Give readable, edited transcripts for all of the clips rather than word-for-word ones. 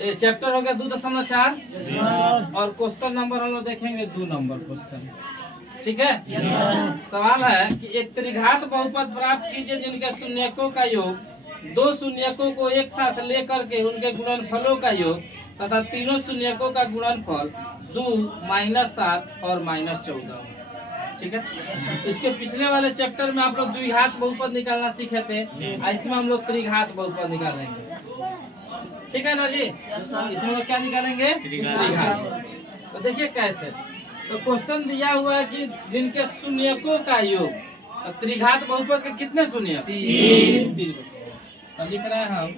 Chapter हो गया 2.4 और क्वेश्चन नंबर हम लोग देखेंगे 2 नंबर क्वेश्चन। ठीक है। सवाल है कि एक त्रिघात बहुपद प्राप्त कीजिए जिनके शून्यकों का योग 2 शून्यकों को एक साथ लेकर के उनके गुणनफलों का योग तथा तीनों शून्यकों का गुणनफल 2, -7 और -14। ठीक है। इसके पिछले वाले चैप्टर में आप लोग द्विघात बहुपद निकालना सीखे थे, इसमें हम लोग त्रिघात बहुपद निकालेंगे। ठीक है ना जी। इसमें लोग क्या निकालेंगे? त्रिघात। तो देखिए कैसे, तो क्वेश्चन दिया हुआ है कि जिनके शून्यकों का योग, तो त्रिघात बहुपद के कितने शून्य? 3। तो लिख रहे हैं हम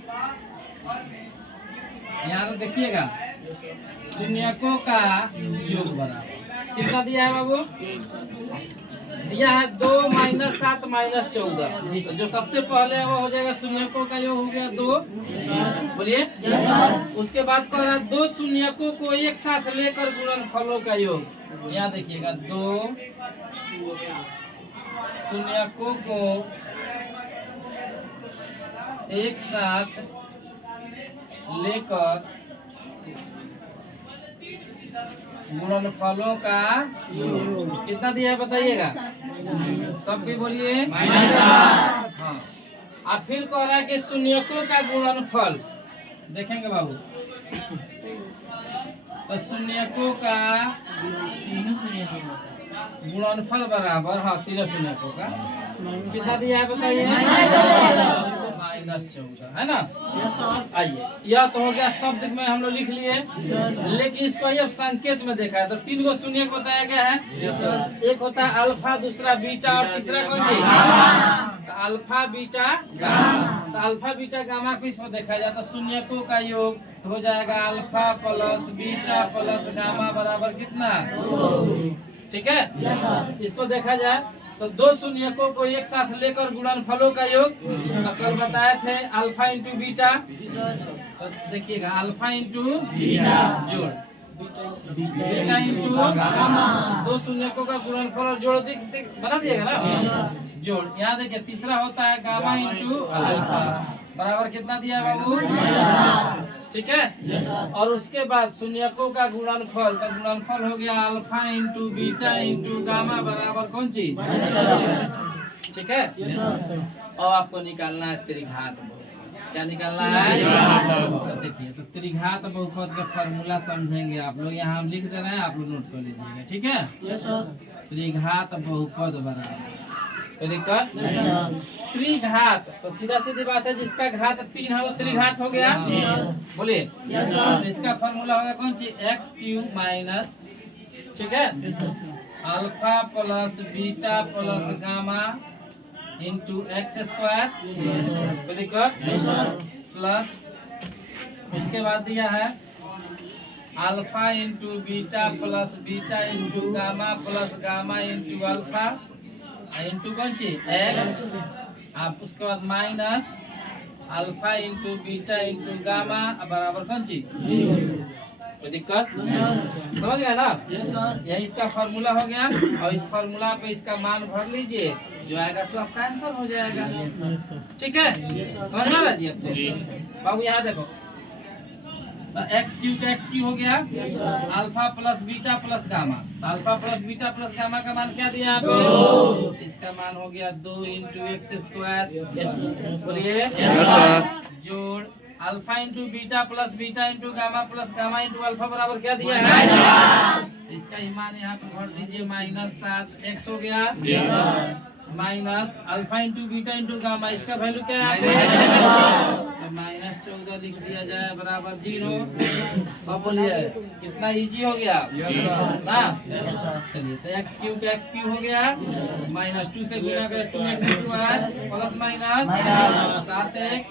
यहाँ तो देखिएगा शून्यकों का योग बराबर कितना दिया है बाबू? दिया है 2 -7 -14। तो जो सबसे पहले है वो हो जाएगा शून्यकों का योग हो गया 2। बोलिए। उसके बाद कह रहा है 2 शून्यकों को एक साथ लेकर गुणनफलों का योग। यहाँ देखिएगा 2 शून्यकों को एक साथ लेकर गुणनफलों का कितना दिया है बताइएगा? सबके बोलिए। हाँ। अब फिर कह रहा है कि शून्यकों का गुणनफल देखेंगे बाबू। तो शून्यकों का गुणनफल बराबर, हाँ, तीनों शून्यकों का कितना दिया है बताइए? -14 है ना। आइए, यह तो हो गया शब्द में हम लोग लिख लिए, लेकिन इसको अब संकेत में देखा है तो 3 गो शून्य बताया गया है। एक होता है अल्फा, दूसरा बीटा और तीसरा कौन सी? तो अल्फा बीटा गामा। तो अल्फा बीटा गामा को इसमें देखा जाए तो शून्यकों का योग हो जाएगा alpha plus beta plus gamma बराबर कितना? 2। ठीक है। इसको देखा जाए तो 2 शून्यकों को एक साथ लेकर गुणनफलों का योग, तो कल बताए थे अल्फा इंटू बीटा। तो देखिएगा अल्फा इंटू जोड़ बीटा इंटू गामा, 2 शून्यकों का गुणनफल और जोड़ बना दिएगा ना जोड़। यहाँ देखिए तीसरा होता है गामा इंटू अल्फा बराबर कितना दिया है बाबू? ठीक है। और उसके बाद शून्यकों का गुणनफल, तो गुणनफल हो गया alpha into beta into gamma बराबर कौन चीज? ठीक है। और आपको निकालना है त्रिघात बहुपद। क्या निकालना है? तो देखिए, तो त्रिघात बहुपद का फॉर्मूला समझेंगे आप लोग। यहाँ हम लिख दे रहे हैं, आप लोग नोट कर लीजिएगा। ठीक है। त्रिघात बहुपद बराबर, तो दिक्कत त्रिघात, तो सीधा सीधी बात है, जिसका घात 3 है वो त्रिघात हो गया। बोलिए। तो इसका फॉर्मूला होगा कौन सी? x³ माइनस, ठीक है, alpha plus beta plus gamma into x²। तो दिक्कत प्लस उसके बाद दिया है alpha into beta plus beta into gamma plus gamma into alpha into कौन सी? x। आप उसके बाद minus alpha into beta into gamma बराबर कौन सी? 0। कोई दिक्कत? समझ गए ना? यही इसका फॉर्मूला हो गया। और इस फॉर्मूला पे इसका मान भर लीजिए, जो आएगा सो आपका आंसर हो जाएगा। ठीक है। समझ में आ रहा जी आपको? बाबू यहाँ देखो, तो x³ का x³ हो गया alpha plus beta plus gamma. तो alpha plus beta plus gamma का मान क्या दिया आप? 2। इसका मान हो गया 2 इंटू x²। बोलिए। जोड़ alpha into beta into gamma into alpha बराबर क्या दिया है? इसका ही मान यहाँ पे भर दीजिए, -7x हो गया minus alpha into beta into gamma, इसका वैल्यू क्या है? -14 लिख दिया जाए बराबर 0। अब बोलिए कितना इजी हो गया ना? चलिए, तो x³ का x³ हो गया -2 से गुना कर 2x² plus minus 7x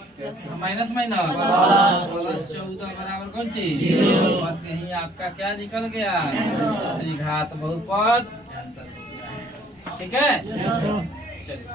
minus minus plus 14 बराबर कौन चीज? बस यही आपका क्या निकल गया? त्रिघात बहुपद आंसर हो गया। ठीक है। चलिए।